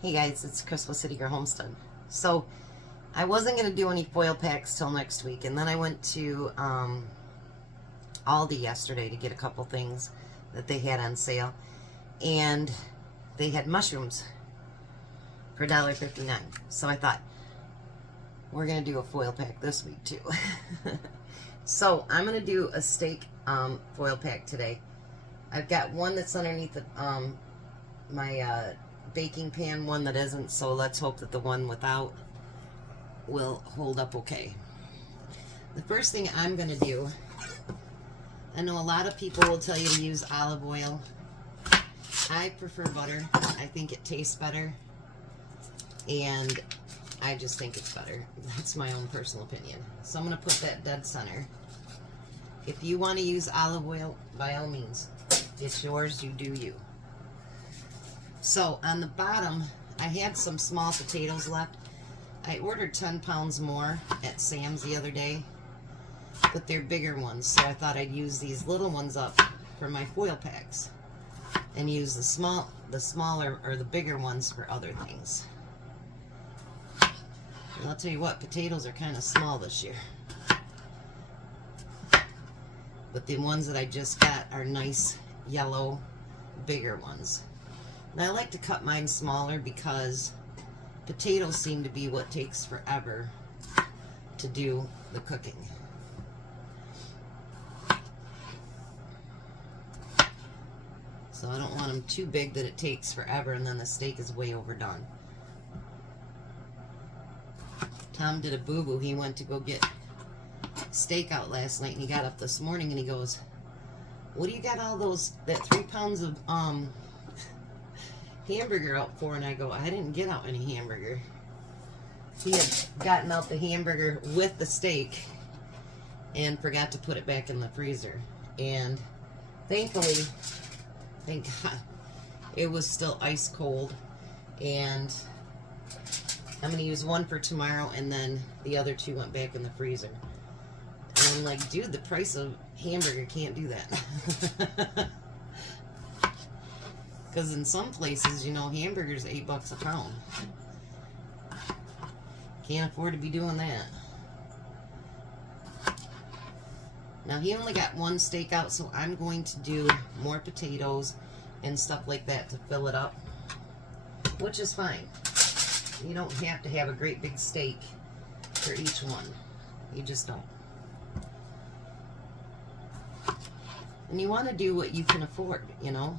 Hey guys, it's Chris with City Girl Homestead. So, I wasn't going to do any foil packs till next week, and then I went to Aldi yesterday to get a couple things that they had on sale, and they had mushrooms for $1.59. So I thought, we're going to do a foil pack this week too. So, I'm going to do a steak foil pack today. I've got one that's underneath the, my baking pan, one that isn't, so let's hope that the one without will hold up okay. The first thing I'm going to do, I know a lot of people will tell you to use olive oil. I prefer butter. I think it tastes better, and I just think it's better. That's my own personal opinion. So I'm going to put that dead center. If you want to use olive oil, by all means, it's yours, you do you. So on the bottom, I had some small potatoes left. I ordered 10 pounds more at Sam's the other day, but they're bigger ones, so I thought I'd use these little ones up for my foil packs and use the smaller or the bigger ones for other things. And I'll tell you what, potatoes are kind of small this year, but the ones that I just got are nice yellow, bigger ones. And I like to cut mine smaller because potatoes seem to be what takes forever to do the cooking. So I don't want them too big that it takes forever and then the steak is way overdone. Tom did a boo-boo. He went to go get steak out last night and he got up this morning and he goes, "What do you got all that 3 pounds of hamburger out for?" And I go, "I didn't get out any hamburger." He had gotten out the hamburger with the steak and forgot to put it back in the freezer. And thankfully, thank God, it was still ice cold. And I'm going to use one for tomorrow, and then the other 2 went back in the freezer. And I'm like, dude, the price of hamburger can't do that. Because in some places, you know, hamburgers are $8 a pound. Can't afford to be doing that. Now, he only got one steak out, so I'm going to do more potatoes and stuff like that to fill it up, which is fine. You don't have to have a great big steak for each one. You just don't. And you want to do what you can afford, you know.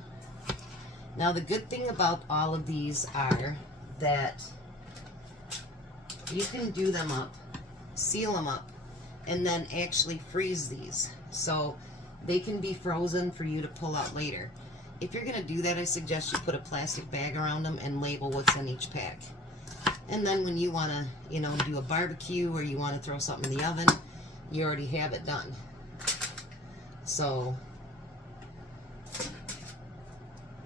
Now, the good thing about all of these are that you can do them up, seal them up, and then actually freeze these. So they can be frozen for you to pull out later. If you're going to do that, I suggest you put a plastic bag around them and label what's in each pack. And then when you want to, you know, do a barbecue or you want to throw something in the oven, you already have it done. So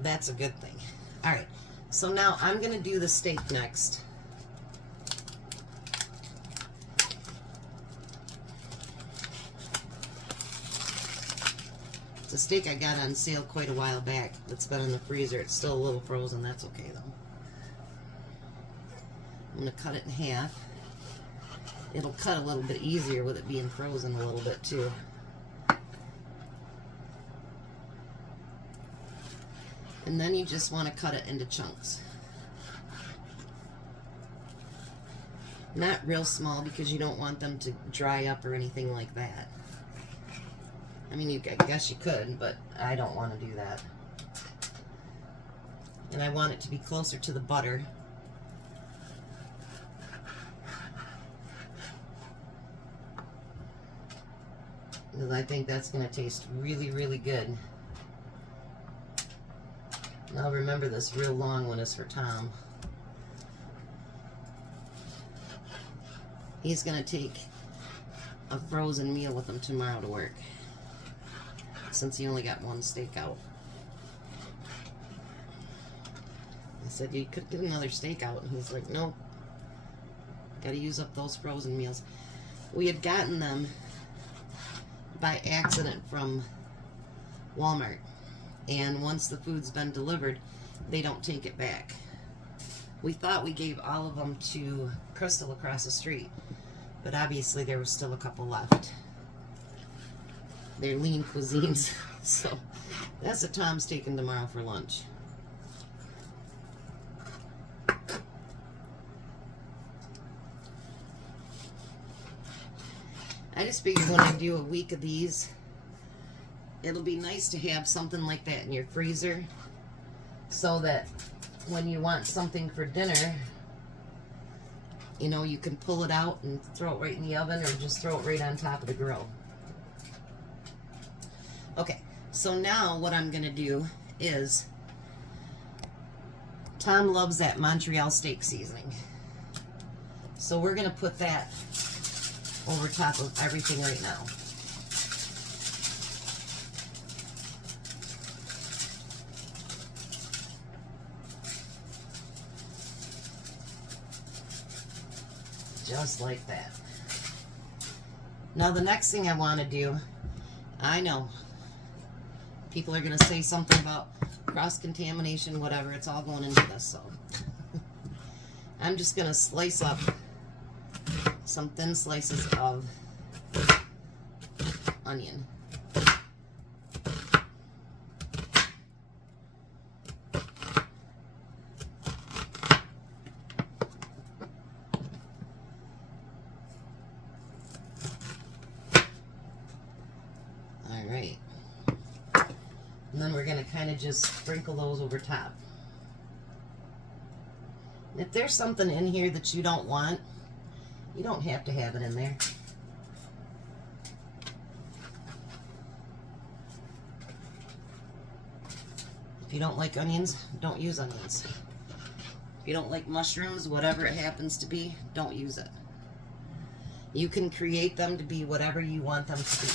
that's a good thing. All right, so now I'm going to do the steak next. It's a steak I got on sale quite a while back that's been in the freezer. It's still a little frozen. That's okay, though. I'm going to cut it in half. It'll cut a little bit easier with it being frozen a little bit, too. And then you just want to cut it into chunks. Not real small because you don't want them to dry up or anything like that. I mean, I guess you could, but I don't want to do that. And I want it to be closer to the butter. Because I think that's going to taste really, really good. Now remember, this real long one is for Tom. He's going to take a frozen meal with him tomorrow to work, since he only got one steak out. I said, you could get another steak out, and he's like, nope. Got to use up those frozen meals. We had gotten them by accident from Walmart. And once the food's been delivered, they don't take it back. We thought we gave all of them to Crystal across the street, but obviously there was still a couple left. They're lean cuisines, so that's what Tom's taking tomorrow for lunch. I just figured when I do a week of these, it'll be nice to have something like that in your freezer so that when you want something for dinner, you know, you can pull it out and throw it right in the oven or just throw it right on top of the grill. Okay, so now what I'm going to do is, Tom loves that Montreal steak seasoning. So we're going to put that over top of everything right now. Just like that. Now the next thing I want to do, I know people are going to say something about cross-contamination, whatever, it's all going into this, so I'm just going to slice up some thin slices of onion. Alright. And then we're going to kind of just sprinkle those over top. If there's something in here that you don't want, you don't have to have it in there. If you don't like onions, don't use onions. If you don't like mushrooms, whatever it happens to be, don't use it. You can create them to be whatever you want them to be.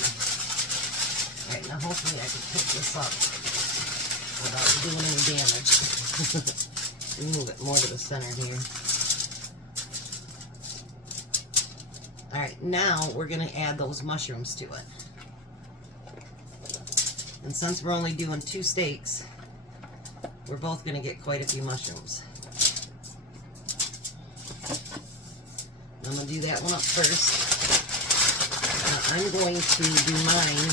Alright, now hopefully I can pick this up without doing any damage. Move it more to the center here. Alright, now we're going to add those mushrooms to it. And since we're only doing 2 steaks, we're both going to get quite a few mushrooms. I'm going to do that one up first. I'm going to do mine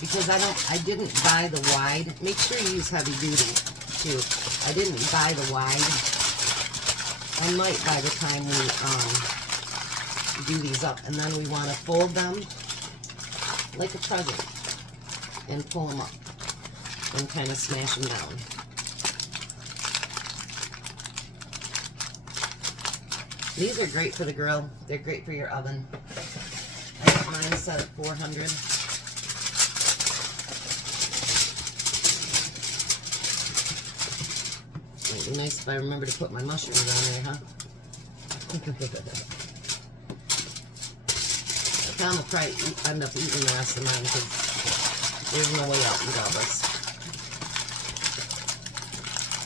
because I didn't buy the wide. Make sure you use heavy duty too. I didn't buy the wide. I might by the time we do these up, and then we want to fold them like a present and pull them up and kind of smash them down. These are great for the grill. They're great for your oven. I got mine set at 400. It'd be nice if I remember to put my mushrooms on there, huh? Tom will probably end up eating the rest of mine because there's no way I'll eat all this.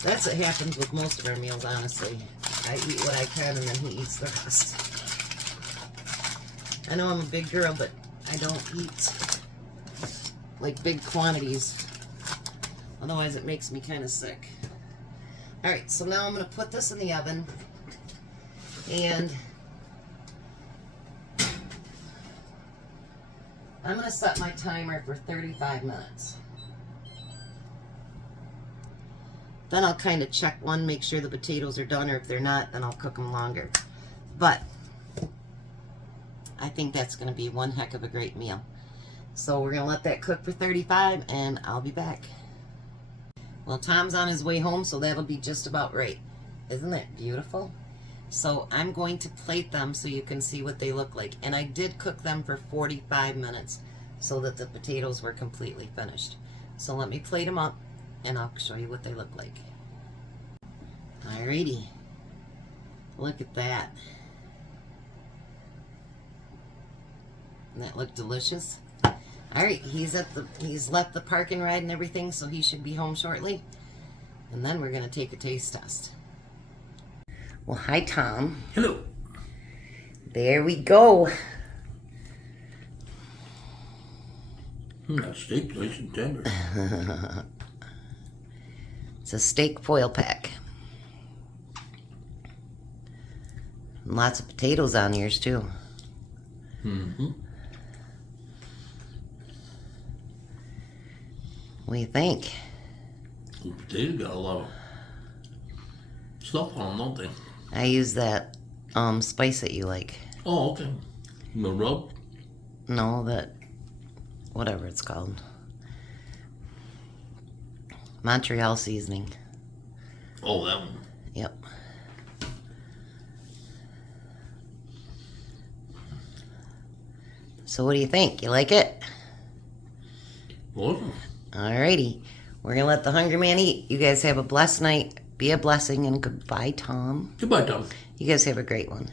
That's what happens with most of our meals, honestly. I eat what I can and then he eats the rest. I know I'm a big girl, but I don't eat like big quantities. Otherwise it makes me kind of sick. Alright, so now I'm going to put this in the oven and I'm going to set my timer for 35 minutes. Then I'll kind of check one, make sure the potatoes are done, or if they're not, then I'll cook them longer. But I think that's going to be one heck of a great meal. So we're going to let that cook for 35 and I'll be back. Well, Tom's on his way home, so that'll be just about right. Isn't that beautiful? So I'm going to plate them so you can see what they look like. And I did cook them for 45 minutes so that the potatoes were completely finished. So let me plate them up and I'll show you what they look like. Alrighty. Look at that. Doesn't that look delicious? Alright, he's left the parking ride and everything, so he should be home shortly. And then we're gonna take a taste test. Well, hi Tom. Hello. There we go. That steak nice and tender. It's a steak foil pack. Lots of potatoes on yours too. Mm-hmm. What do you think? The potatoes got a lot of stuff on them, don't they? I use that spice that you like. Oh, okay. The rub? No, that whatever it's called. Montreal seasoning. Oh, that one. Yep. So what do you think? You like it? Awesome. Alrighty. We're going to let the hungry man eat. You guys have a blessed night. Be a blessing and goodbye, Tom. Goodbye, Tom. You guys have a great one.